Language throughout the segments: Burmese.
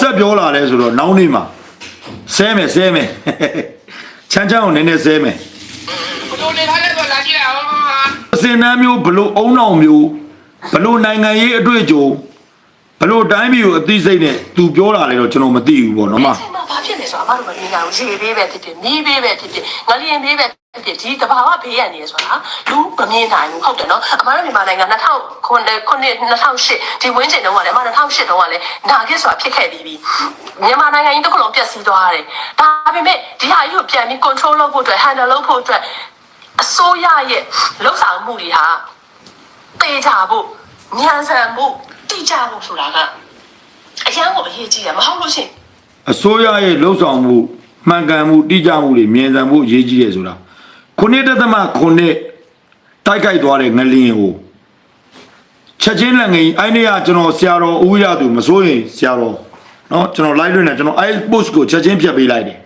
ဆက်ပြောလာလဲဆိုတော့နောက်နေ့မှာဆဲမယ်ဆဲမယ်ချမ်းချမ်းကိုနည်းနည်းဆဲမယ်ဘယ်လိုနေထားလဲဆိုလာကြည့်ရအောင်အစင်နှမ်းမျိုးဘလို့အုံနောက်မျိုးဘလို့နိုင်ငံရေးအတွေ့အကြုံဘလို့တိုင်းပြည်ကိုအသိစိတ်နဲ့သူပြောလာလဲတော့ကျွန်တော်မသိဘူးပေါ့နော်မအဲ့မှာ ဘာဖြစ်လဲဆိုတော့အမတို့မမြင်ကြဘူးရေပေးပဲဖြစ်ဖြစ်မီးပေးပဲဖြစ်ဖြစ်ငလျင်ပေးပဲဖြစ်ဖြစ်ဒီတဘာဝဘေးရနေရဆိုတာလူမမြင်နိုင်ဘူးဟုတ်တယ်နော်အမတို့မြန်မာနိုင်ငံ2009ခုနှစ်2008ဒီဝင်းကျင်တုန်းကလည်းအမ2008တုန်းကလည်းနာဂစ်ဆိုတာဖြစ်ခဲ့ပြီးပြီမြန်မာနိုင်ငံကြီးတစ်ခုလုံးပျက်စီးသွားတယ်ဒါပေမဲ့ဒီဟာကြီးကိုပြန်ပြီး control လုပ်ဖို့အတွက် handle လုပ်ဖို့အတွက်အစိုးရရဲ့လှုပ်ဆောင်မှုတွေဟာတေချာဖို့ညံဆန်ဖို့တိကျဖို့ဆိုတာကအရန်ကိုအရေးကြီးတယ်မဟုတ်လို့ရှိရင် အစိုးရရဲ့လှုပ်ဆောင်မှုမှန်ကန်မှုတိကျမှုတွေမြင်ဆန်မှုအရေးကြီးတယ်ဆိုတာခုနှစ်တသမခုနှစ်တိုက်ခိုက်သွားတဲ့ငလျင်ကိုချက်ချင်းလက်ငယ်အဲ့ဒီကကျွန်တော်ဆရာတော်ဦးရသူမစိုးရင်ဆရာတော်เนาะကျွန်တော် live လွှင့်နေကျွန်တော်အဲ့ post ကိုချက်ချင်းဖြတ်ပေးလိုက်တယ်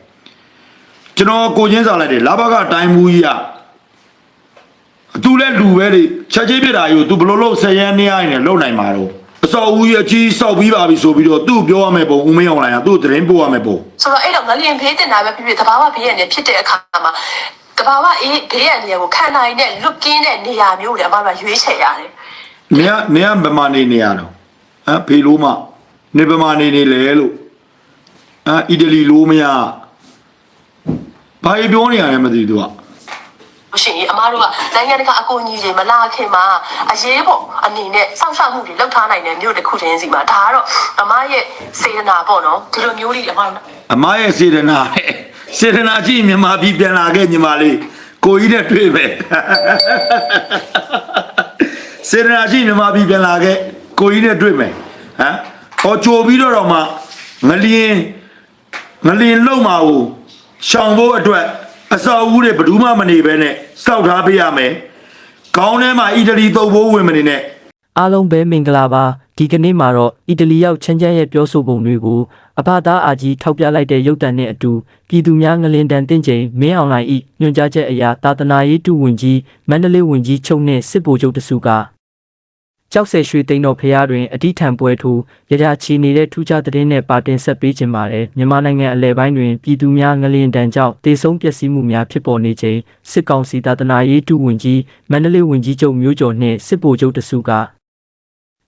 ကျွန်တော်ကိုချင်းစာလိုက်တယ်လာဘကတိုင်းမူကြီးကသူလဲလူပဲလေချက်ချင်းပြတာယူသူဘလို့လို့ဆယ်ရန်နေရရင်လည်းလုံနိုင်မှာတော့ အစောဦးကြီးအကြီးစောက်ပြီးပါပြီဆိုပြီးတော့သူ့ပြောရမယ်ပုံဦးမင်းအောင်လိုင်ကသူ့သတင်းပို့ရမယ်ပုံဆိုတော့အဲ့တော့ငလျင်ဖေးတင်တာပဲဖြစ်ဖြစ်တဘာဝဘေးရနေဖြစ်တဲ့အခါမှာတဘာဝအေးဘေးရနေကိုခံနိုင်တဲ့လွတ်ကင်းတဲ့နေရာမျိုးတွေအမှန်မှရွေးချယ်ရတယ်နေရနေရဗမာနေနေရတော့ဟမ်ဖေလို့မနေဗမာနေနေလေလို့ဟမ်အီတလီလို့မရဘာကြီးပြောနေရလဲမသိသူက လို့ရှိရင်အမားတို့ကနိုင်ငံတကာအကူအညီတွေမလာခင်မှာအရေးပေါ်အနေနဲ့စောင့်ရှောက်မှုတွေလုပ်ထားနိုင်တဲ့မြို့တစ်ခုချင်းစီမှာဒါကတော့အမားရဲ့စေတနာပေါ့နော်ဒီလိုမျိုးလေးအမားတို့အမရဲ့စေတနာနဲ့စေတနာကြည့်မြန်မာပြည်ပြန်လာခဲ့ညီမလေးကိုကြီးနဲ့တွေ့ပဲစေတနာကြည့်မြန်မာပြည်ပြန်လာခဲ့ကိုကြီးနဲ့တွေ့မယ်ဟမ်ဟောကြိုပြီးတော့တော့မှငလျင်ငလျင်လုံမှာကိုရှောင်ဖို့အတွက် အစောအဦးတွေဘယ်သူမှမနေဘဲနဲ့စောက်ထားပေးရမယ်ခေါင်းထဲမှာအီတလီတုပ်ဖို့ဝင်မနေနဲ့အားလုံးပဲမင်္ဂလာပါဒီကနေ့မှာတော့အီတလီရောက်ချမ်းချမ်းရဲ့ပြောဆိုပုံတွေကိုအဖသားအာကြီးထောက်ပြလိုက်တဲ့ရုပ်တံနဲ့အတူပြည်သူများငလင်တန်တင့်ချိန်မင်းအောင်လှိုင်ဤညွှန်ကြားချက်အရာတာသနာရေးတုဝင်ကြီးမန္တလေးဝင်ကြီးချုပ်နှင့်စစ်ဗိုလ်ချုပ်တစုက ကြောက်ဆယ်ရွှေသိန်းတော်ဖျားတွင်အတိထံပွဲထိုးရရချီနေတဲ့ထူးခြားသတင်းနဲ့ပါတင်ဆက်ပေးခြင်းပါတယ်မြန်မာနိုင်ငံအလဲပိုင်းတွင်ပြည်သူများငလင်တန်ကြောင့်တေဆုံးပျက်စီးမှုများဖြစ်ပေါ်နေချိန်စစ်ကောင်စီတာသနာရေးတုဝင်ကြီးမန္တလေးဝင်ကြီးချုပ်မျိုးကျော်နှင့်စစ်ဗိုလ်ချုပ်တစုက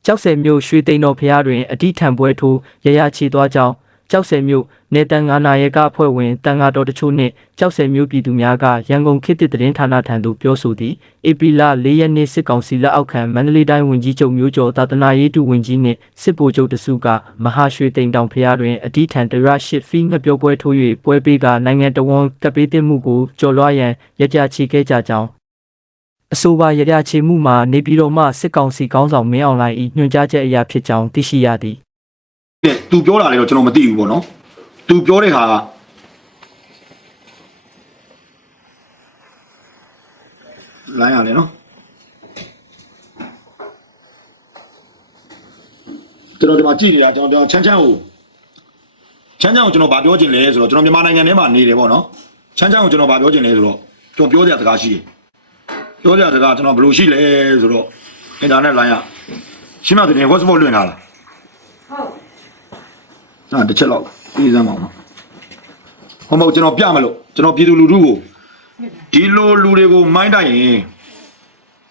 ကြောက်စဲမြို့ရွှေသိန်းတော်ဖျားတွင်အတိထံပွဲထိုးရရချီသွားကြောင်း ကြောက်စဲမြို့နေတန်ငါနာယကအဖွဲ့ဝင်တန်ဃာတော်တချို့နှင့်ကြောက်စဲမြို့ပြည်သူများကရန်ကုန်ခေတ်သစ်သတင်းဌာနထံသို့ပြောဆိုသည်ဧပြီလ၄ရက်နေ့စစ်ကောင်စီလက်အောက်ခံမန္တလေးတိုင်းဝန်ကြီးချုပ်မျိုးကျော်သာသနာရေးတုဝန်ကြီးနှင့်စစ်ဗိုလ်ချုပ်တစုကမဟာရွှေသိန်းတောင်ဖျားတွင်အတိထံတရရှိဖီငှက်ပြောပွဲထိုး၍ပွဲပေးကနိုင်ငံတော်ဝန်ကပ်ပေးတင်မှုကိုကြော်လွှားရန်ရကြချီခဲ့ကြကြောင်းအဆိုပါရရချေမှုမှာနေပြည်တော်မှစစ်ကောင်စီကောင်းဆောင်မင်းအောင်လှိုင်၏ညွှန်ကြားချက်အရာဖြစ်ကြောင်းသိရှိရသည် တဲ့သူပြောတာလေတော့ကျွန်တော်မသိဘူးပေါ့နော်သူပြောတဲ့ဟာကလိုင်းရလေနော်ကျွန်တော်ဒီမှာကြည့်နေတာကျွန်တော်ချမ်းချမ်းကိုချမ်းချမ်းကိုကျွန်တော်ဗာပြောချင်လဲဆိုတော့ကျွန်တော်မြန်မာနိုင်ငံထဲမှာနေတယ်ပေါ့နော်ချမ်းချမ်းကိုကျွန်တော်ဗာပြောချင်လဲဆိုတော့ကျွန်တော်ပြောစရာစကားရှိတယ်ပြောစရာစကားကျွန်တော်ဘယ်လိုရှိလဲဆိုတော့အင်တာနက်လိုင်းရရှင်းမတယ် hotspot လွှင့်ထားလားအဲ့တ စ်ချက်လောက်ပြီးစမ်းပါဦးဟောမဟုတ်ကျွန်တော်ပြမလို့ကျွန်တော်ပြည်သူလူထုကိုဒီလိုလူတွေကိုမိုင်းတိုက်ရင်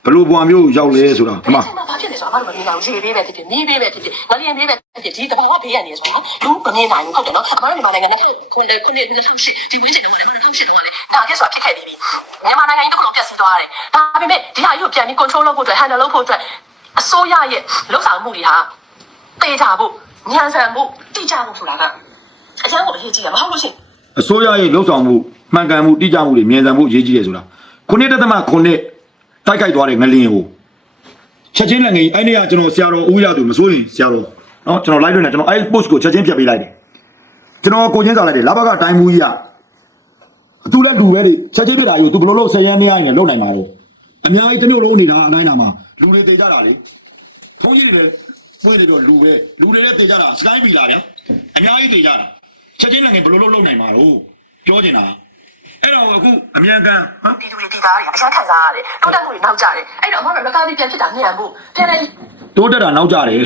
ဘယ်လိုဘဝမျိုးရောက်လဲဆိုတာဒီမှာအဲ့မှာဘာဖြစ်လဲဆိုတော့အမတို့မမြင်ကြဘူးရေပေးပဲဖြစ်ဖြစ်မီးပေးပဲဖြစ်ဖြစ်ငလျင်ပေးပဲဖြစ်ဖြစ်ဒီတဘာဝဘေးရနေဆိုတာလူမမြင်နိုင်ဘူးဟုတ်တယ်နော်အမတို့မြန်မာနိုင်ငံနဲ့ခုနှစ်ခုနှစ်2008ဒီဝင်းကျင်တုန်းကလည်း2008တုန်းကလည်းနာဂစ်ဆိုတာဖြစ်ခဲ့ပြီးပြီမြန်မာနိုင်ငံကြီးတစ်ခုလုံးပျက်စီးသွားတယ်ဒါပေမဲ့ဒီဟာကြီးကိုပြန်ပြီး control လုပ်ဖို့အတွက် handle လုပ်ဖို့အတွက်အစိုးရရဲ့လှုပ်ဆောင်မှုတွေဟာတေချာဖို့ ညံဆန်ဖို့တိကျဖို့ဆိုတာကအကျန်းကိုအရေးကြီးတယ်မဟုတ်လို့ရှိရင်အစိုးရရဲ့လှုပ်ဆောင်မှုမှန်ကန်မှုတိကျမှုတွေမြင်ဆန်မှုအရေးကြီးတယ်ဆိုတာခုနှစ်တသမခုနှစ်တိုက်ခိုက်သွားတဲ့ငလျင်ကိုချက်ချင်းလက်ငယ်အဲ့ဒီကကျွန်တော်ဆရာတော်ဦးရသူမစိုးရင်ဆရာတော်နော်ကျွန်တော် live လွှင့်နေကျွန်တော်အဲ့ post ကိုချက်ချင်းဖြတ်ပေးလိုက်တယ်ကျွန်တော်ကိုချင်းစာလိုက်တယ်လာဘကတိုင်းမူကြီးကသူလည်းလူပဲလေချက်ချင်းပြတာယူသူဘယ်လိုလုပ်ဆယ်ရန်နေရရင်လည်းလုံနိုင်မှာတော့အများကြီးတစ်မျိုးလုံးနေတာအတိုင်းတာမှာလူတွေတေကြတာလေထုံးကြီးတွေပဲ ဖွင့်နေတော့လူပဲလူတွေလည်းတေကြတာစကိုင်းပြီလာဗျာအများကြီးတေကြတာချက်ချင်းလည်းငယ်ဘယ်လိုလုပ်လုံနိုင်မှာတော့ပြောချင်တာအဲ့တော့အခုအမြန်ကန်ဟမ်ပြည်သူတွေတည်သားတွေအရှာခံစားရတယ်တိုးတက်မှုတွေနောက်ကျတယ်အဲ့တော့အမတို့ရကားပြီးပြန်ဖြစ်တာမြန်ဖို့ပြန်လဲတိုးတက်တာနောက်ကြတယ်ဆ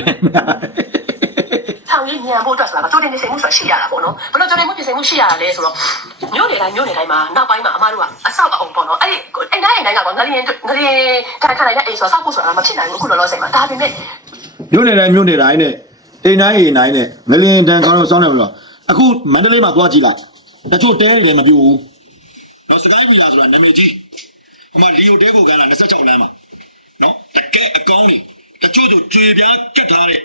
ထောင်ကြီးညံဖို့အတွက်ဆိုတာကကြိုတင်နေစိမ်မှုဆိုတာရှိရတာပေါ့နော်ဘယ်လိုကြိုတင်မှုပြင်ဆင်မှုရှိရတာလဲဆိုတော့မြို့နယ်တိုင်းမြို့နယ်တိုင်းမှာနောက်ပိုင်းမှာအမားတို့ကအဆောက်အအုံပေါ့နော်အဲ့ဒီအဲ့တိုင်းအဲ့တိုင်းကတော့ငလျင်ငလျင်ခါခါလိုက်တဲ့အိမ်ဆိုဆောက်ဖို့ဆိုတာမဖြစ်နိုင်ဘူးအခုလောလောဆယ်မှာဒါပေမဲ့ မြို့နယ်တိုင်းမြို့နယ်တိုင်းနဲ့အိမ်တိုင်းအိမ်တိုင်းနဲ့ငလင်တန်ခေါင်းတော့စောင်းနေလို့အခုမန္တလေးမှာသွားကြည့်လိုက်တချို့တဲတွေလည်းမပြိုဘူးတော့စကိုင်းပြည်လာဆိုတာနာမည်ကြီးဟိုမှာလီယိုတဲကိုကလာ26လမ်းမှာနော်တကယ်အကောင်းကြီးတချို့ဆိုကျွေပြားကတ်ထားတဲ့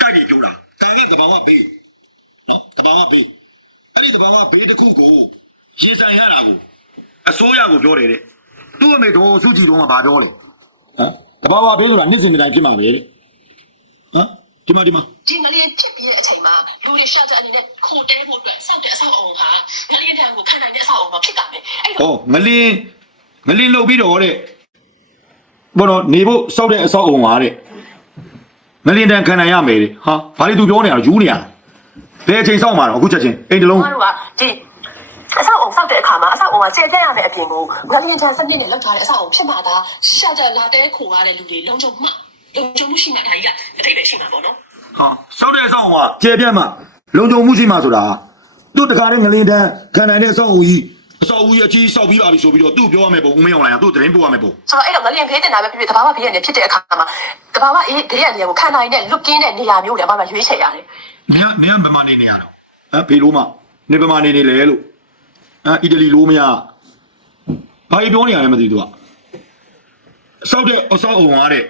တိုက်ကြီးပြိုတာကာကသဘာဝဘေးနော်သဘာဝဘေးအဲ့ဒီသဘာဝဘေးတစ်ခုကိုရင်ဆိုင်ရတာကိုအစိုးရကိုပြောတယ်တဲ့သူ့အမေတော်စုကြည်တော့မှဘာပြောလဲဟမ်သဘာဝဘေးဆိုတာနှစ်စဉ်တစ်တိုင်းဖြစ်မှာပဲတဲ့ဟမ် ဒီမှာဒီမှာဒီငလျင်ဖြစ်ပြီးတဲ့အချိန်မှာလူတွေရှာကြအနေနဲ့ခိုတဲဖို့အတွက်စောက်တဲ့အဆောက်အအုံဟာငလျင်တန်ကိုခံနိုင်တဲ့အဆောက်အအုံမှာဖြစ်တာပဲအဲ့တော့ဩငလင်းငလင်းလှုပ်ပြီးတော့တဲ့ဘောတော့နေဖို့စောက်တဲ့အဆောက်အုံပါတဲ့ငလင်းတန်ခံနိုင်ရမယ်တဲ့ဟာဘာလို့သူပြောနေရလဲယူနေရဘယ်အချိန်စောက်မှာတော့အခုချက်ချင်းအိမ်တလုံးကျမတို့ကဒီအဆောက်အုံဆောက်တဲ့အခါမှာအဆောက်အုံကကျေပြတ်ရမယ့်အပြင်ကိုငလျင်တန်စနစ်နဲ့လောက်ထားတဲ့အဆောက်အုံဖြစ်မှာဒါရှာကြလာတဲခိုရတဲ့လူတွေလုံးချုံမှ လုံးချုံမှုရှိမှဒါကြီးကအတိတ်ပဲရှိမှာပေါ့နော်ဟာစောက်တဲ့အဆောက်အုံကကျေပြတ်မှလုံခြုံမှုရှိမှဆိုတာသူ့တခါတည်းငလင်းတန်ခံနိုင်တဲ့အဆောက်အုံကြီးအဆောက်အဦကြီးအကြီးစောက်ပြီးပါပြီဆိုပြီးတော့သူ့ပြောရမယ်ပုံဦးမင်းအောင်လိုင်းကသူ့သတင်းပို့ရမယ်ပုံဆိုတော့အဲ့တော့ငလျင်ဖေးတင်တာပဲဖြစ်ဖြစ်တဘာဝဘေးရနေဖြစ်တဲ့အခါမှာတဘာဝအေးဘေးရနေကိုခံနိုင်တဲ့လွတ်ကင်းတဲ့နေရာမျိုးတွေအမှမရွေးချယ်ရတယ်နင်နင်ဘယ်မှာနေနေရတော့ဟမ်ဖေလို့မနေဘယ်မှာနေနေလဲလို့ဟမ်အီတလီလို့မရဘာကြီးပြောနေရလဲမသိသူကအဆောက်တဲ့အဆောက်အုံကားတဲ့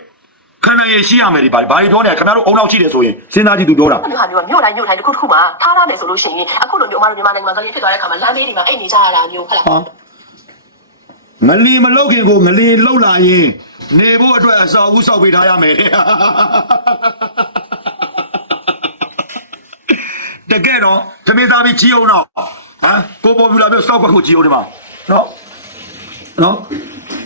ခန္ဓာရည်ရှိရမယ်ဒီဘာဘာကြီးပြောနေရခင်ဗျားတို့အုံနောက်ရှိတယ်ဆိုရင်စဉ်းစားကြည့်သူပြောတာအဲ့လိုဟာမျိုးကမြို့တိုင်းမြို့တိုင်းတစ်ခုတစ်ခုမှာထားရမယ်ဆိုလို့ရှိရင်အခုလိုမျိုးအမတို့မြန်မာနိုင်ငံမှာငလျင်ဖြစ်သွားတဲ့အခါမှာလမ်းဘေးတွေမှာအိတ်နေကြရတာမျိုးဟုတ်လားဟာငလီမလောက်ခင်ကိုငလီလောက်လာရင်နေဖို့အတွက်အဆောက်အဦဆောက်ပေးထားရမယ်တကယ်တော့သမင်းသားပြီးကြီးအောင်တော့ဟမ်ကိုပေါ်ပြူလာပြောစောက်ကခုကြီးအောင်ဒီမှာနော်နော်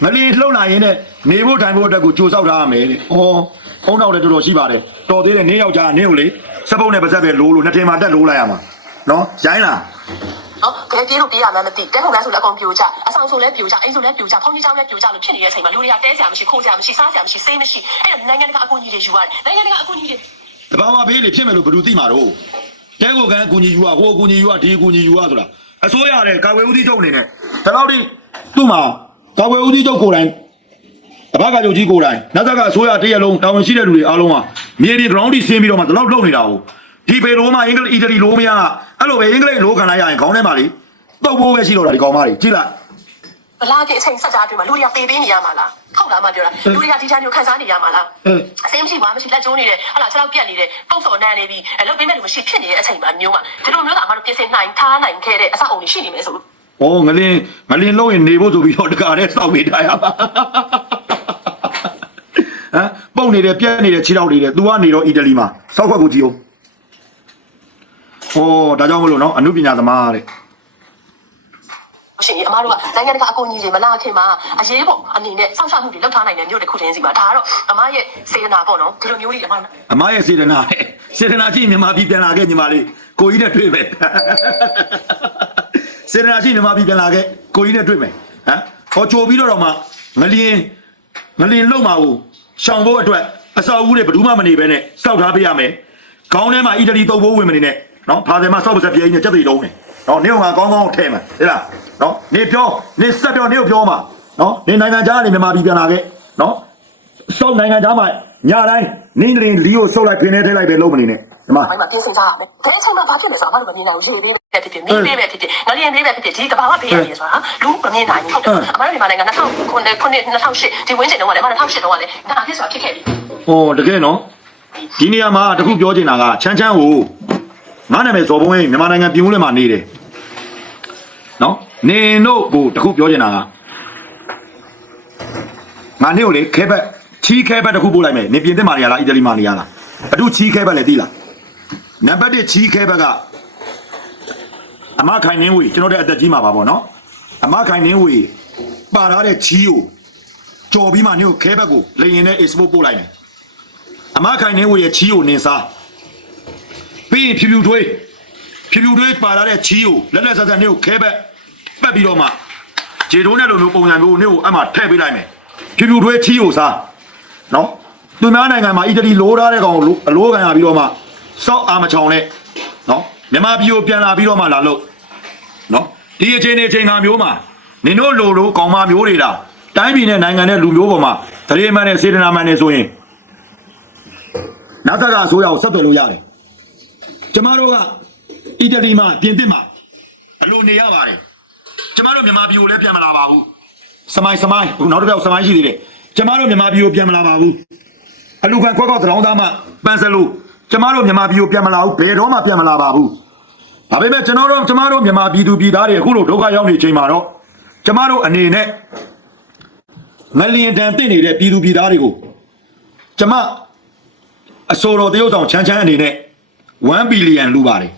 မလီလှုပ်လာရင်နဲ့နေဖို့ထိုင်ဖို့အတွက်ကိုကြိုးစောက်ထားရမယ်တဲ့။အော်အုံနောက်လည်းတော်တော်ရှိပါတယ်။တော်သေးတယ်နင်းယောက်ျားနင်းကိုလေစပုတ်နဲ့ပါဇက်ပဲလိုးလို့နှစ်ထင်မှာတက်လိုးလိုက်ရမှာ။နော်ရိုင်းလားနော်တကယ်ပြေးလို့ပြေးရမှန်းမသိတဲဟုတ်လားဆိုလည်းအကုန်ပြိုကြအဆောင်ဆိုလည်းပြိုကြအိမ်ဆိုလည်းပြိုကြဖုန်ကြီးကြောင်လည်းပြိုကြလို့ဖြစ်နေတဲ့အချိန်မှာလူတွေကတဲစရာမရှိခိုးစရာမရှိစားစရာမရှိစိတ်မရှိအဲ့ဒါနိုင်ငံတကာအကူအညီတွေယူရတယ်နိုင်ငံတကာအကူအညီတွေတဘာဝဘေးလေဖြစ်မယ်လို့ဘယ်သူသိမှာတော့တဲကိုကန်အကူအညီယူရဟိုအကူအညီယူရဒီအကူအညီယူရဆိုတာအစိုးရလည်းကာဝေးဦးစီးချုပ်အနေနဲ့ဒီလောက်ထိသူ့မှာ ကာဝေဦးစီးချုပ်ကိုယ်တိုင်တပတ်ကကြုတ်ကြီးကိုယ်တိုင်နောက်သက်ကအစိုးရတရက်လုံးတာဝန်ရှိတဲ့လူတွေအားလုံးကမြေဒီ ground ထိဆင်းပြီးတော့မှဒီလောက်လုပ်နေတာကိုဒီပေလိုမှအင်္ဂလိပ်အီတလီလိုမရအဲ့လိုပဲအင်္ဂလိပ်လိုခံလိုက်ရရင်ခေါင်းထဲမှာလေတုတ်ဖို့ပဲရှိတော့တာဒီကောင်မတွေကြည့်လိုက်ဗလာကအချိန်ဆက်ကြအတွင်းမှာလူတွေကပေပေးနေရမှာလားဟုတ်လားမပြောတာလူတွေကဒီချမ်းမျိုးခံစားနေရမှာလားအင်းအစင်းမရှိပါမရှိလက်ကျိုးနေတယ်ဟာလားခြေထောက်ပြက်နေတယ်ပုံစော်နန်းနေပြီအလုပ်ပေးမဲ့လူမရှိဖြစ်နေတဲ့အချိန်မှာမျိုးမှာဒီလိုမျိုးကအမတို့ပြင်ဆင်နိုင်ထားနိုင်ခဲ့တဲ့အဆောက်အုံတွေရှိနေမယ်ဆိုလို့။ အော်ငလင်းငလင်းလုံးရင်နေဖို့ဆိုပြီးတော့တကားတည်းစောက်ပေးထားရပါ။ဟမ်ပုံနေတယ်ပြက်နေတယ်ခြေထောက်နေတယ်။ तू ကနေတော့အီတလီမှာစောက်ခွက်ကိုကြည့်အောင်။အော်ဒါကြောင့်မလို့နော်အနုပညာသမားတဲ့ရှင်အမတို့ကနိုင်ငံတကာအကူအညီတွေမလာခင်မှာအရေးပေါ်အနေနဲ့စောင့်ရှောက်မှုတွေလုပ်ထားနိုင်တဲ့မျိုးတစ်ခုချင်းစီပါဒါကတော့အမရဲ့စေတနာပေါ့နော်ဒီလိုမျိုးကြီးအမ။အမရဲ့စေတနာတဲ့စေတနာကြည့်မြန်မာပြည်ပြန်လာခဲ့ညီမလေးကိုကြီးနဲ့တွေ့မယ်။ စေတနာကြည့်မြန်မာပြည်ပြန်လာခဲ့ကိုကြီးနဲ့တွေ့မယ်။ဟမ်။ဟောကြိုပြီးတော့တော့မှငလျင်ငလျင်လုံမှာကိုရှောင်ဖို့အတွက်အစောက်ဦးတွေဘယ်သူမှမနေဘဲနဲ့စောက်ထားပေးရမယ်။ခေါင်းထဲမှာအီတလီတုပ်ဖို့ဝင်မနေနဲ့နော်ဖာတယ်မှာစောက်ပါစက်ပြေးနေကြက်တွေတုံးနေနော်နေကကောင်းကောင်းထဲမှာဟဲ့လားနော်နေပြောနေစက်ပြောနေကိုပြောမှာနော်နေနိုင်ငံခြားနေမြန်မာပြည်ပြန်လာခဲ့နော်စောက်နိုင်ငံသားမှာညတိုင်းနင်းကလေးလီကိုဆုပ်လိုက်ခင်းနေထိလိုက်ပဲလုံးမနေနဲ့ ဒီမှာမိုင်းမှာပြင်ဆင်စားအောင်ဒါအချိန်မှာဘာဖြစ်လဲဆိုတော့အမတို့မမြင်နိုင်ဘူးရေပေးပဲဖြစ်ဖြစ်မင်းပေးပဲဖြစ်ဖြစ်ငလျင်ပေးပဲဖြစ်ဖြစ်ဒီကဘာကပေးရတယ်ဆိုတာလူမမြင်နိုင်ဘူးဟုတ်တယ်အမတို့မြန်မာနိုင်ငံ2009 2008ဒီဝင်းကျင်တော့ကလည်း2008တော့ကလည်းဒါဖြစ်ဆိုတာဖြစ်ခဲ့ပြီဟောတကယ်နော်ဒီနေရာမှာတခုပြောချင်တာကချမ်းချမ်းကိုငါနာမည်ဇော်ဘုံရင်မြန်မာနိုင်ငံပြည်ဦးလယ်မှာနေတယ်နော်နေတို့ကိုတခုပြောချင်တာကငါနေကိုလေခဲဘက်ချီးခဲဘက်တခုပို့လိုက်မယ်နေပြင်သစ်မှာနေရလားအီတလီမှာနေရလားအတူချီးခဲဘက်လည်းသိလား နံပါတ်1ချီးခဲဘက်ကအမခိုင်နှင်းဝေကျွန်တော်တို့အသက်ကြီးမှာပါပေါ့နော်အမခိုင်နှင်းဝေပါထားတဲ့ချီးကိုကြော်ပြီးမှနင်းကိုခဲဘက်ကိုလေရင်နဲ့ export ပို့လိုက်မယ်အမခိုင်နေဝရဲ့ချီးကိုနင်းစားပြီးရင်ဖြူဖြူထွေးဖြူဖြူထွေးပါလာတဲ့ချီးကိုလက်လက်ဆက်ဆက်နင်းကိုခဲဘက်ပတ်ပြီးတော့မှဂျေတိုးနဲ့လိုမျိုးပုံစံမျိုးနင်းကိုအမှထည့်ပေးလိုက်မယ်ဖြူဖြူထွေးချီးကိုစားနော်သူများနိုင်ငံမှာအီတလီလိုးထားတဲ့ကောင်ကိုအလိုးကန်ရပြီးတော့မှ စောက်အာမချောင်နဲ့နော်မြန်မာပြည်ကိုပြန်လာပြီးတော့မှလာလို့နော်ဒီအချိန်ဒီအချိန်ခါမျိုးမှာနင်တို့လိုလိုကောင်မမျိုးတွေလားတိုင်းပြည်နဲ့နိုင်ငံနဲ့လူမျိုးပေါ်မှာတရေမှန်နဲ့စေတနာမှန်နဲ့ဆိုရင်နောက်သက်ကအစိုးရကိုဆက်သွယ်လို့ရတယ်ကျမတို့ကအီတလီမှာပြင်သစ်မှာအလိုနေရပါတယ်ကျမတို့မြန်မာပြည်ကိုလည်းပြန်မလာပါဘူးစမိုင်းစမိုင်းအခုနောက်တစ်ယောက်စမိုင်းရှိသေးတယ်ကျမတို့မြန်မာပြည်ကိုပြန်မလာပါဘူးအလူခံခွက်ကောက်တောင်းသားမှပန်းစလို့ ကျမတို့မြန်မာပြည်ကိုပြန်မလာဘူးဘယ်တော့မှပြန်မလာပါဘူးဒါပေမဲ့ကျွန်တော်တို့ကျမတို့မြန်မာပြည်သူပြည်သားတွေအခုလိုဒုက္ခရောက်နေချိန်မှာတော့ကျမတို့အနေနဲ့ငလျင်တန်တင့်နေတဲ့ပြည်သူပြည်သားတွေကိုကျမအစိုးရတရုတ်ဆောင်ချမ်းချမ်းအနေနဲ့1ဘီလီယံလူပါတယ်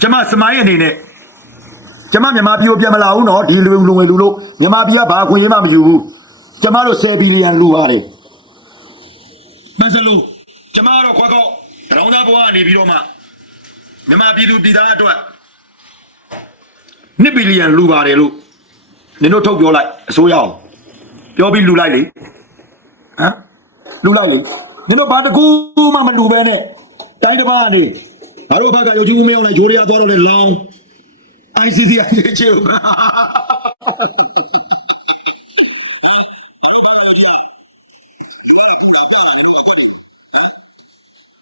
ကျမစမိုင်းအနေနဲ့ကျမမြန်မာပြည်ကိုပြန်မလာဘူးနော်ဒီလူလူငယ်လူလို့မြန်မာပြည်ကဘာအခွင့်အရေးမှမယူဘူးကျမတို့10ဘီလီယံလူပါတယ် မဆလို့ကျမတို့ခွက်ကောက်ရောင်းသားဘဝကနေပြီးတော့မှမြန်မာပြည်သူပြည်သားအတွက်1ဘီလီယံလူပါတယ်လို့နင်တို့ထုတ်ပြောလိုက်အစိုးရအောင်ပြောပြီးလူလိုက်လေဟမ်လူလိုက်လေနင်တို့ဘာတကူမှမလူပဲနဲ့တိုင်းတစ်ပါးကနေငါတို့ဘက်ကရုပ်ကြီးဦးမင်းအောင်လိုက်ဂျိုးရီယာသွားတော့လေလောင်း ICC အရေးချေ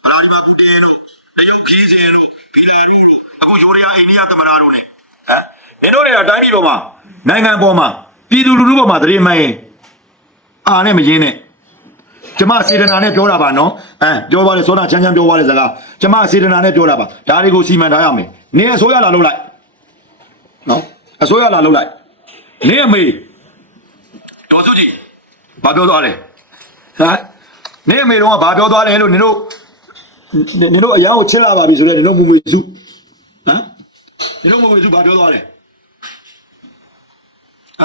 အာဒီဘာပူတီတို့တယုတ်ခီးစီ တို့ဘီလာရီတို့အခုယူရီးယားအိန္ဒိယသမ္မတတို့ ਨੇ ဟမ်မင်းတို့တွေအတိုင်းပြည်ပေါ်မှာနိုင်ငံပေါ်မှာပြည်သူလူထုပေါ်မှာတရေမှန်ရင်အာနဲ့မရင်းနဲ့ကျမစေတနာနဲ့ပြောတာပါနော်အဲပြောပါလေစောတာချမ်းချမ်းပြောပါလေစကားကျမစေတနာနဲ့ပြောတာပါဒါတွေကိုစီမံထားရမယ်နင်းအစိုးရလာလုပ်လိုက်နော်အစိုးရလာလုပ်လိုက်နင်းအမေတော်စုကြည်ဘာပြောသွားလဲဟမ်နင်းအမေတော့ကဘာပြောသွားလဲလို့နင်တို့ နင်နင်တို့အရာကိုချစ်လာပါပြီဆိုတော့နင်တို့မူမွေစုဟမ်နင်တို့မူမွေစုဘာပြောသွားလဲဟ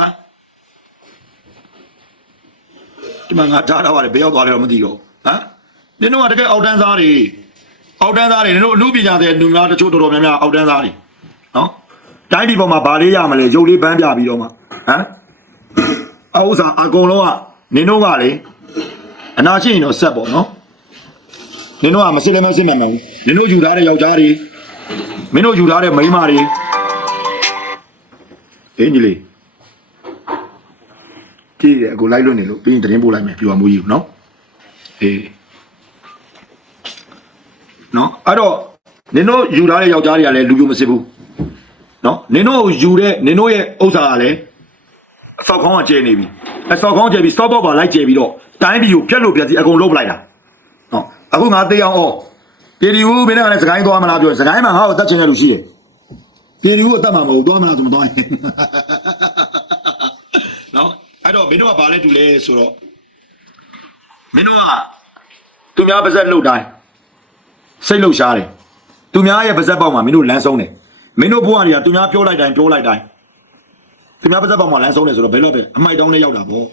မ်ဒီမှာငါထားတော့ပါတယ်ဘယ်ရောက်သွားလဲတော့မသိတော့ဟမ်နင်တို့ကတကယ်အောက်တန်းသားတွေအောက်တန်းသားတွေနင်တို့အမှုပညာတဲ့လူများတချို့တော်တော်များများအောက်တန်းသားတွေနော်တိုင်းပြည်ပေါ်မှာဗာလေးရမလဲရုပ်လေးပန်းပြပြီးတော့မှဟမ်အဥစားအကုန်လုံးကနင်တို့ကလေအနာရှိရင်တော့ဆက်ပေါ့နော် နင်တို့ကမစစ်လည်းမစစ်မှန်ဘူးနင်တို့ယူထားတဲ့ယောက်ျားတွေမင်းတို့ယူထားတဲ့မိန်းမတွေအင်းကြီးလေးကြည့်ရအကိုလိုက်လွတ်နေလို့ပြီးရင်သတင်းပို့လိုက်မယ်ပြောမူကြီးနော်အေးနော်အဲ့တော့နင်တို့ယူထားတဲ့ယောက်ျားတွေကလည်းလူပြိုမစစ်ဘူးနော်နင်တို့ယူတဲ့နင်တို့ရဲ့ဥစ္စာကလည်းအစောက်ခေါင်းကကျဲနေပြီအစောက်ခေါင်းကျဲပြီး stop ဘောပါလိုက်ကျဲပြီးတော့တိုင်းပြည်ကိုပြက်လို့ပြက်စီအကုန်လုံးပလိုက်တာနော် အခုငါသေးအောင်ဩပြည်ဒီဦးမင်းကလည်းစကိုင်းသွားမလားပြောစကိုင်းမှာငါ့ကိုတတ်ချင်တဲ့လူရှိတယ်ပြည်ဒီဦးကိုတတ်မှာမဟုတ်သွားမလားဆိုမသွားရင်နော်အဲ့တော့မင်းတို့ကဘာလဲတူလဲဆိုတော့မင်းတို့ကသူများပါဇက်လှုပ်တိုင်းစိတ်လှုပ်ရှားတယ်သူများရဲ့ပါဇက်ပေါက်မှာမင်းတို့လမ်းဆုံးတယ်မင်းတို့ဘဝတွေကသူများပြောလိုက်တိုင်းပြောလိုက်တိုင်းသူများပါဇက်ပေါက်မှာလမ်းဆုံးတယ်ဆိုတော့ဘယ်တော့ပဲအမိုက်တောင်းနဲ့ရောက်တာပေါ့